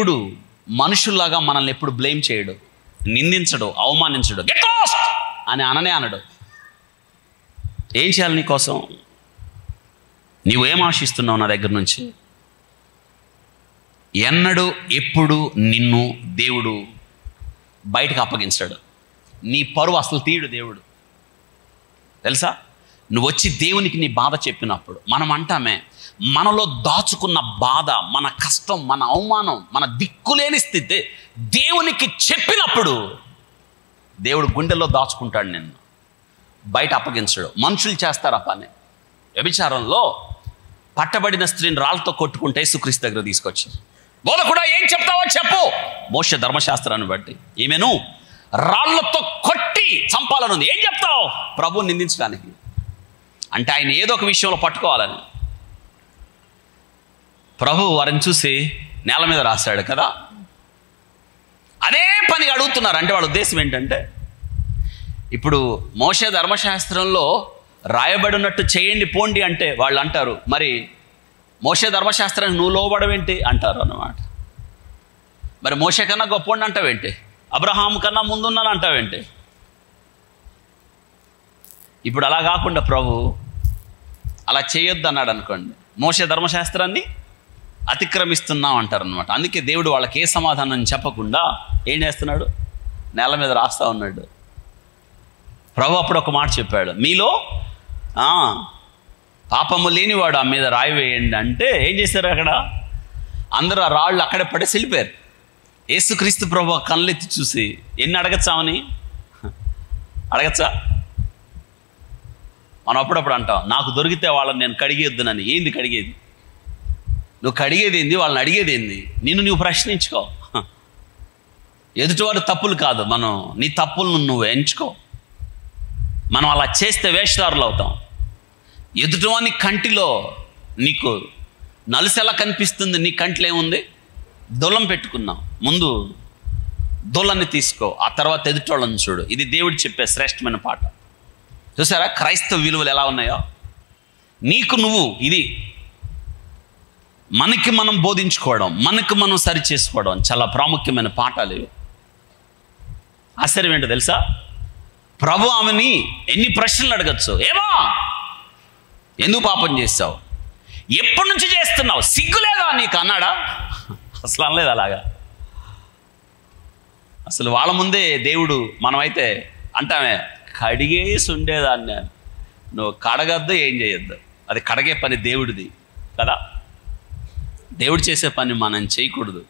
దేవుడు మనుషుల్లాగా మనల్ని ఎప్పుడు బ్లేమ్ చేయడు, నిందించడు, అవమానించడు. గెట్ లాస్ట్ అని అనడు. ఏం చేయాలి నీకోసం? నీవేం ఆశిస్తున్నావు నా దగ్గర నుంచి? ఎన్నడూ ఎప్పుడు నిన్ను దేవుడు బయటకు అప్పగించాడు. నీ పరువు అసలు తీయడు దేవుడు, తెలుసా? నువ్వు వచ్చి దేవునికి నీ బాధ చెప్పినప్పుడు, మనం అంటామే మనలో దాచుకున్న బాధ, మన కష్టం, మన అవమానం, మన దిక్కులేని స్థితి దేవునికి చెప్పినప్పుడు దేవుడు గుండెల్లో దాచుకుంటాడు, నిన్ను బయట అప్పగించడు. మనుషులు చేస్తారు ఆ పని. వ్యభిచారంలో పట్టబడిన స్త్రీని రాళ్ళతో కొట్టుకుంటే యేసుక్రీస్తు దగ్గర తీసుకొచ్చారు. బోధకుడా ఏం చెప్తావో చెప్పు. మోషే ధర్మశాస్త్రాన్ని బట్టి ఈమెను రాళ్లతో కొట్టి చంపాలనుంది. ఏం చెప్తావు? ప్రభువుని నిందించడానికి. అంటే ఆయన ఏదో ఒక విషయంలో పట్టుకోవాలని. ప్రభు వారిని చూసి నేల మీద రాశాడు కదా. అదే పని అడుగుతున్నారు. అంటే వాళ్ళ ఉద్దేశం ఏంటంటే, ఇప్పుడు మోషే ధర్మశాస్త్రంలో రాయబడినట్టు చేయండి పోండి అంటే వాళ్ళు అంటారు, మరి మోషే ధర్మశాస్త్రానికి నువ్వు లోబడవేంటి అంటారు అన్నమాట. మరి మోషే కన్నా గొప్పవాడిని అంటావేంటి? అబ్రహాం కన్నా ముందున్నాను అంటావేంటి? ఇప్పుడు అలా కాకుండా ప్రభు అలా చేయొద్దు అన్నాడు అనుకోండి, మోషే ధర్మశాస్త్రాన్ని అతిక్రమిస్తున్నాం అంటారు అనమాట. అందుకే దేవుడు వాళ్ళకి ఏ సమాధానం చెప్పకుండా ఏం చేస్తున్నాడు? నేల మీద రాస్తా ఉన్నాడు. ప్రభు అప్పుడు ఒక మాట చెప్పాడు, మీలో పాపము లేనివాడు ఆ మీద రాయి వేయండి అంటే ఏం చేశారు? అక్కడ అందరూ ఆ రాళ్ళు అక్కడే పడేసి వెళ్ళిపోయారు. యేసుక్రీస్తు ప్రభు కళ్ళెత్తి చూసి ఎన్ని అడగచ్చామని అడగచ్చా? మనం అప్పుడప్పుడు అంటాం, నాకు దొరికితే వాళ్ళని నేను కడిగేద్దునని. ఏంది కడిగేది? నువ్వు కడిగేది ఏంది? వాళ్ళని అడిగేది ఏంది? నిన్ను నువ్వు ప్రశ్నించుకో. ఎదుటివారి తప్పులు కాదు, మనం నీ తప్పులను నువ్వు ఎంచుకో. మనం అలా చేస్తే వేషధారులు అవుతాం. ఎదుటివాని కంటిలో నీకు నలుసు ఎలా కనిపిస్తుంది? నీ కంటిలో ఏముంది? దొలం పెట్టుకున్నావు. ముందు దొలాన్ని తీసుకో, ఆ తర్వాత ఎదుటోళ్ళని చూడు. ఇది దేవుడు చెప్పే శ్రేష్టమైన పాట. చూసారా క్రైస్తవ విలువలు ఎలా ఉన్నాయో? నీకు నువ్వు, ఇది మనకి మనం బోధించుకోవడం, మనకు మనం సరి చేసుకోవడం చాలా ప్రాముఖ్యమైన పాఠాలు ఇవి. ఆశ్చర్యం ఏంటో తెలుసా? ప్రభు ఆమెని ఎన్ని ప్రశ్నలు అడగచ్చు. ఏమో ఎందుకు పాపం చేస్తావు? ఎప్పటి నుంచి చేస్తున్నావు? సిగ్గులేదా నీకు అన్నాడా? అసలు అనలేదు అలాగా. అసలు వాళ్ళ ముందే దేవుడు, మనమైతే అంటామే కడిగేసి ఉండేదాన్ని. నువ్వు కడగద్దు, ఏం చేయొద్దు. అది కడగే పని దేవుడిది కదా. దేవుడు చేసే పని మనం చేయకూడదు.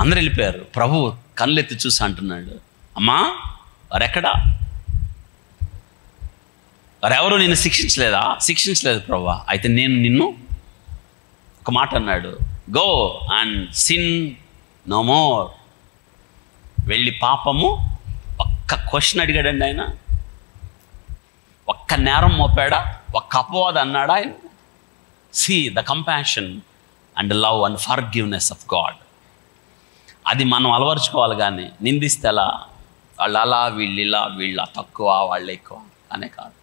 అందరు వెళ్ళిపోయారు. ప్రభు కళ్ళెత్తి చూసి అంటున్నాడు, అమ్మా వారెక్కడా? వారెవరు నిన్ను శిక్షించలేదా? శిక్షించలేదు ప్రభువా. అయితే నేను నిన్ను, ఒక మాట అన్నాడు, go and sin no more. వెళ్ళి పాపము, ఒక్క క్వశ్చన్ అడిగాడండి ఆయన. ఒక్క నేరం మోపాడా? ఒక్క అపవాదం అన్నాడా ఆయన? See the compassion and love and forgiveness of God. అది మనం అలవరుచుకోవాలి. కానీ నిందిస్తే ఎలా? వాళ్ళు అలా, వీళ్ళు ఇలా, వీళ్ళ తక్కువ, వాళ్ళు ఎక్కువ అనే కాదు.